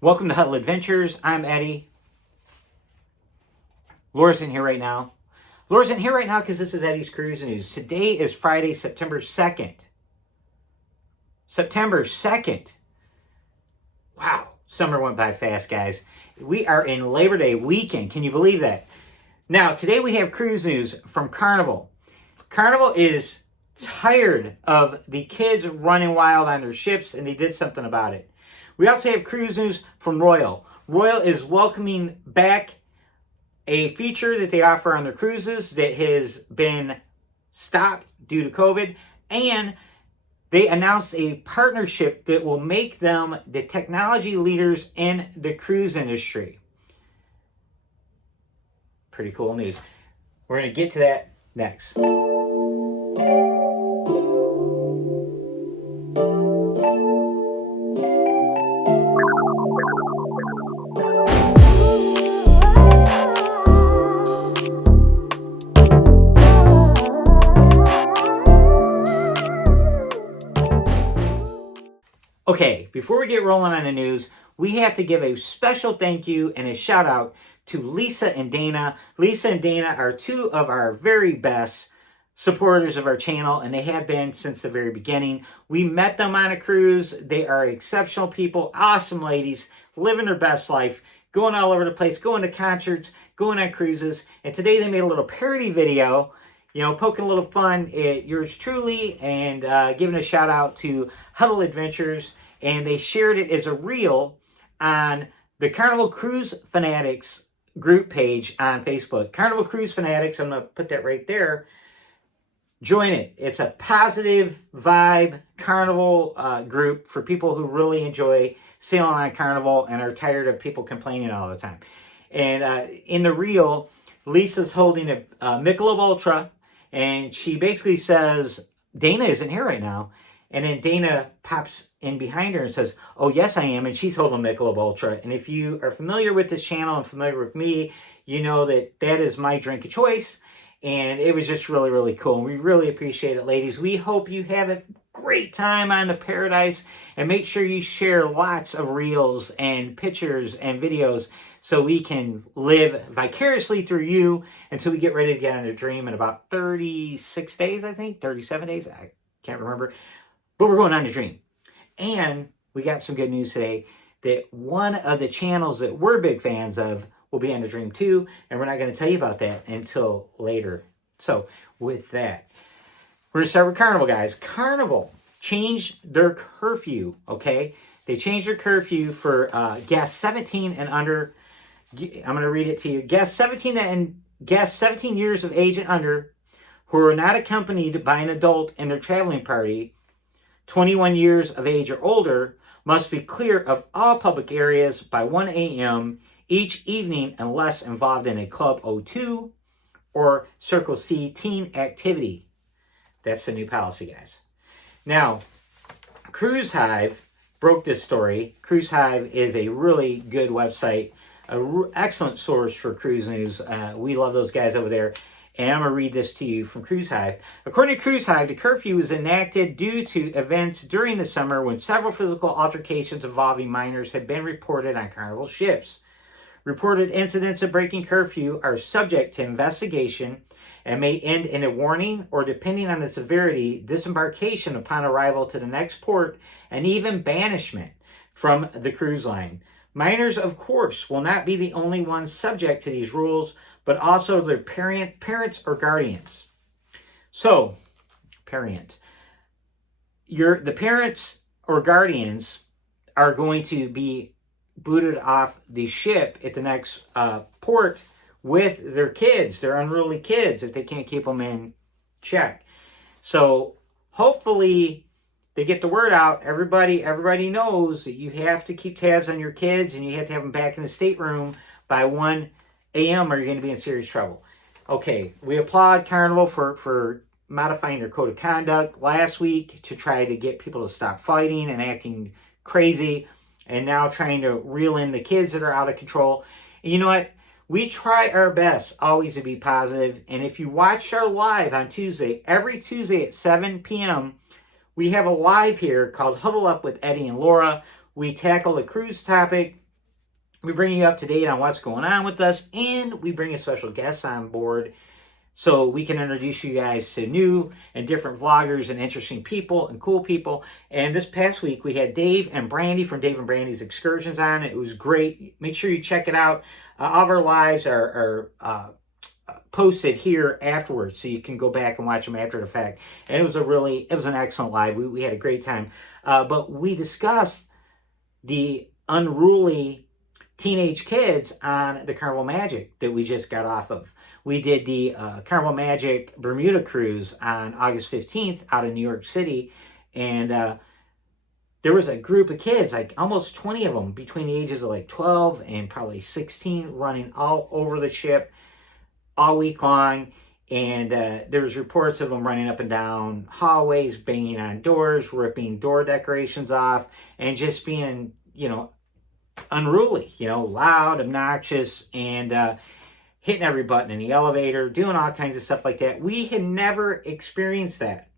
Welcome to Huddle Adventures. I'm Eddie. Laura's in here right now. Laura's in here right now because this is Eddie's Cruise News. Today is Friday, September 2nd. September 2nd. Wow, summer went by fast, guys. We are in Labor Day weekend. Can you believe that? Now, today we have cruise news from Carnival. Carnival is tired of the kids running wild on their ships, and they did something about it. We also have cruise news from Royal. Royal is welcoming back a feature that they offer on their cruises that has been stopped due to COVID, and they announced a partnership that will make them the technology leaders in the cruise industry. Pretty cool news. We're going to get to that next. Okay, before we get rolling on the news, we have to give a special thank you and a shout out to Lisa and Dana. Lisa and Dana are two of our very best supporters of our channel, and they have been since the very beginning. We met them on a cruise. They are exceptional people, awesome ladies, living their best life, going all over the place, going to concerts, going on cruises. And today they made a little parody video, poking a little fun at yours truly and giving a shout out to Huddle Adventures. And they shared it as a reel on the Carnival Cruise Fanatics group page on Facebook. Carnival Cruise Fanatics, I'm going to put that right there. Join it. It's a positive vibe Carnival group for people who really enjoy sailing on Carnival and are tired of people complaining all the time. And in the reel, Lisa's holding a Michelob Ultra, and she basically says, Dana isn't here right now. And then Dana pops in behind her and says, oh, yes, I am. And she's holding Michelob Ultra. And if you are familiar with this channel and familiar with me, you know that that is my drink of choice. And it was just really, really cool. And we really appreciate it, ladies. We hope you have a great time on the Paradise. And make sure you share lots of reels and pictures and videos so we can live vicariously through you until we get ready to get on a dream in about 36 days, I think. 37 days. I can't remember. But we're going on a dream. And we got some good news today that one of the channels that we're big fans of will be on the dream too. And we're not going to tell you about that until later. So with that, we're going to start with Carnival, guys. Carnival changed their curfew, okay? They changed their curfew for guests 17 and under. I'm going to read it to you. Guests 17 years of age and under who are not accompanied by an adult in their traveling party, 21 years of age or older, must be clear of all public areas by 1 a.m. each evening unless involved in a Club O2 or Circle C teen activity. That's the new policy, guys. Now, Cruise Hive broke this story. Cruise Hive is a really good website, an excellent source for cruise news. We love those guys over there. And I'm going to read this to you from Cruise Hive. According to Cruise Hive, the curfew was enacted due to events during the summer when several physical altercations involving minors had been reported on Carnival ships. Reported incidents of breaking curfew are subject to investigation and may end in a warning or, depending on the severity, disembarkation upon arrival to the next port and even banishment from the cruise line. Minors, of course, will not be the only ones subject to these rules, but also their parents or guardians. So, the parents or guardians are going to be booted off the ship at the next port with their kids, their unruly kids, if they can't keep them in check. So, hopefully, they get the word out. Everybody knows that you have to keep tabs on your kids and you have to have them back in the stateroom by 1 a.m. or you're going to be in serious trouble. Okay, we applaud Carnival for modifying their code of conduct last week to try to get people to stop fighting and acting crazy, and now trying to reel in the kids that are out of control. And you know what? We try our best always to be positive, and if you watched our live on Tuesday, every Tuesday at 7 p.m., we have a live here called Huddle Up with Eddie and Laura. We tackle a cruise topic We bring you up to date on what's going on with us, and we bring a special guest on board so we can introduce you guys to new and different vloggers and interesting people and cool people. And this past week, we had Dave and Brandy from Dave and Brandy's Excursions on. It was great. Make sure you check it out. All of our lives are posted here afterwards, so you can go back and watch them after the fact. And it was an excellent live. We had a great time. But we discussed the unruly teenage kids on the Carnival Magic that we just got off of. We did the Carnival Magic Bermuda cruise on August 15th out of New York City, and there was a group of kids, like almost 20 of them, between the ages of like 12 and probably 16, running all over the ship all week long. And there was reports of them running up and down hallways, banging on doors, ripping door decorations off, and just being, unruly, loud, obnoxious, and hitting every button in the elevator, doing all kinds of stuff like that. We had never experienced that.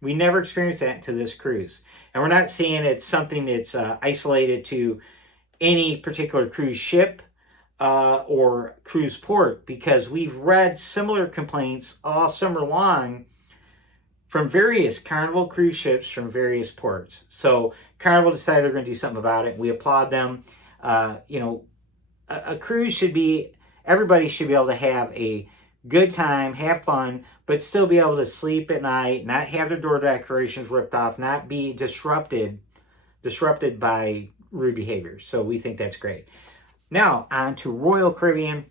We never experienced that to this cruise. And we're not saying it's something that's isolated to any particular cruise ship or cruise port, because we've read similar complaints all summer long from various Carnival cruise ships from various ports. So Carnival decided they're going to do something about it. We applaud them. A cruise should be, everybody should be able to have a good time, have fun, but still be able to sleep at night, not have their door decorations ripped off, not be disrupted by rude behavior. So we think that's great. Now, on to Royal Caribbean.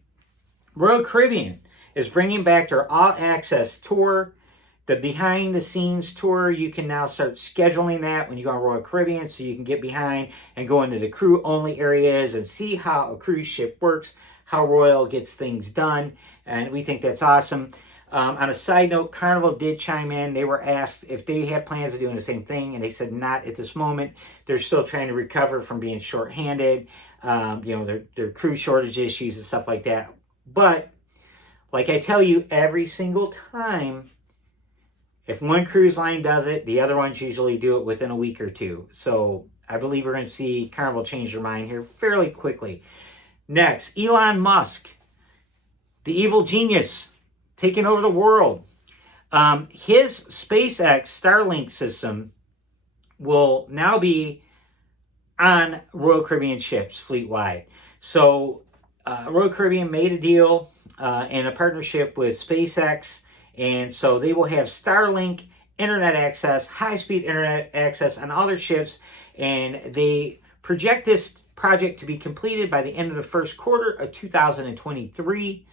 Royal Caribbean is bringing back their all-access tour. The behind-the-scenes tour, you can now start scheduling that when you go on Royal Caribbean, so you can get behind and go into the crew-only areas and see how a cruise ship works, how Royal gets things done, and we think that's awesome. On a side note, Carnival did chime in. They were asked if they had plans of doing the same thing, and they said not at this moment. They're still trying to recover from being short-handed, their crew shortage issues and stuff like that. But, like I tell you every single time, if one cruise line does it, the other ones usually do it within a week or two. So I believe we're going to see Carnival change their mind here fairly quickly. Next, Elon Musk, the evil genius, taking over the world. His SpaceX Starlink system will now be on Royal Caribbean ships fleet-wide. So Royal Caribbean made a deal in a partnership with SpaceX, and so they will have Starlink internet access, high-speed internet access on all their ships, and they project this project to be completed by the end of the first quarter of 2023.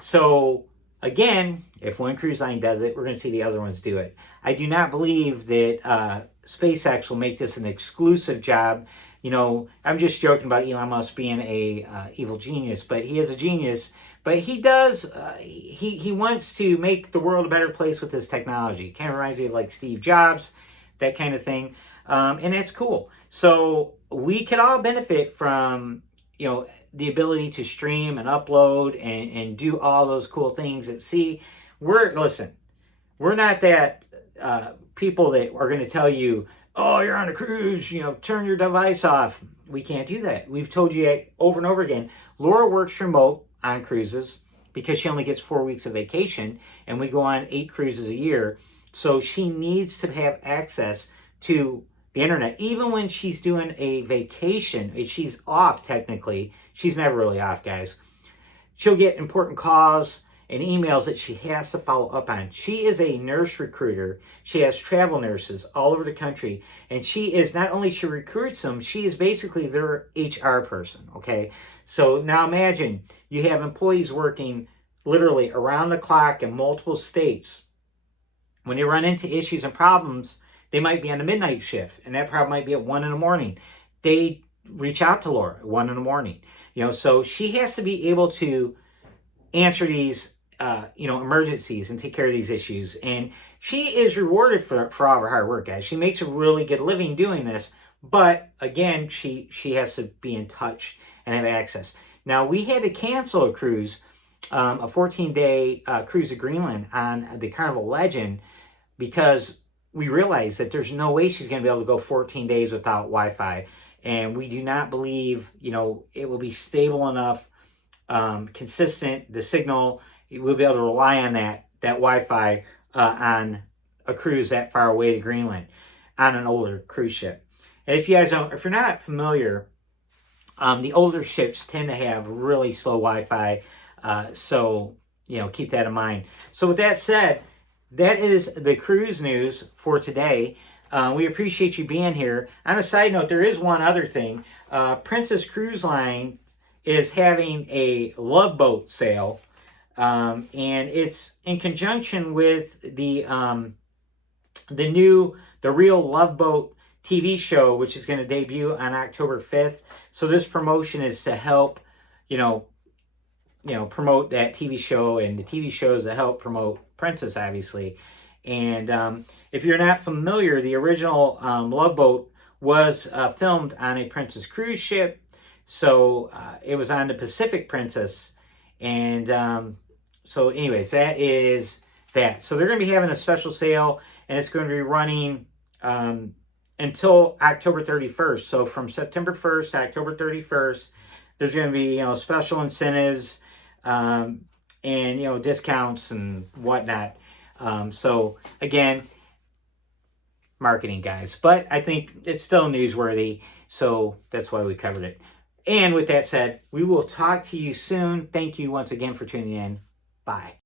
So again, if one cruise line does it, we're going to see the other ones do it. I do not believe that SpaceX will make this an exclusive job. I'm just joking about Elon Musk being a evil genius, but he is a genius. But he does, he wants to make the world a better place with his technology. Kind of reminds me of like Steve Jobs, that kind of thing. And that's cool. So we could all benefit from, the ability to stream and upload and do all those cool things at sea. We're not that people that are going to tell you, oh, you're on a cruise, turn your device off. We can't do that. We've told you over and over again. Laura works remote on cruises because she only gets 4 weeks of vacation, and we go on 8 cruises a year. So she needs to have access to the internet. Even when she's doing a vacation, if she's off technically, she's never really off, guys. She'll get important calls and emails that she has to follow up on. She is a nurse recruiter. She has travel nurses all over the country. And she is, not only she recruits them, she is basically their HR person, okay? So now imagine you have employees working literally around the clock in multiple states. When they run into issues and problems, they might be on a midnight shift, and that problem might be at 1 in the morning. They reach out to Laura at 1 in the morning. So she has to be able to answer these emergencies and take care of these issues. And she is rewarded for all of her hard work, guys. She makes a really good living doing this. But again, she has to be in touch and have access. Now, we had to cancel a cruise, a 14-day cruise to Greenland on the Carnival Legend, because we realized that there's no way she's going to be able to go 14 days without Wi-Fi. and we do not believe, it will be stable enough, consistent, the signal, we'll be able to rely on that Wi-Fi on a cruise that far away to Greenland on an older cruise ship. And if you're not familiar, the older ships tend to have really slow Wi-Fi, so keep that in mind. So with that said, that is the cruise news for today. We appreciate you being here. On a side note, there is one other thing. Princess Cruise Line is having a Love Boat sale, and it's in conjunction with the Real Love Boat TV show, which is going to debut on October 5th. So this promotion is to help, promote that TV show, and the TV shows that help promote Princess, obviously. And if you're not familiar, the original Love Boat was filmed on a Princess cruise ship. So it was on the Pacific Princess. And so anyways, that is that. So they're going to be having a special sale, and it's going to be running until October 31st. So from September 1st to October 31st, there's going to be, special incentives, and, discounts and whatnot. So again, marketing, guys, but I think it's still newsworthy. So that's why we covered it. And with that said, we will talk to you soon. Thank you once again for tuning in. Bye.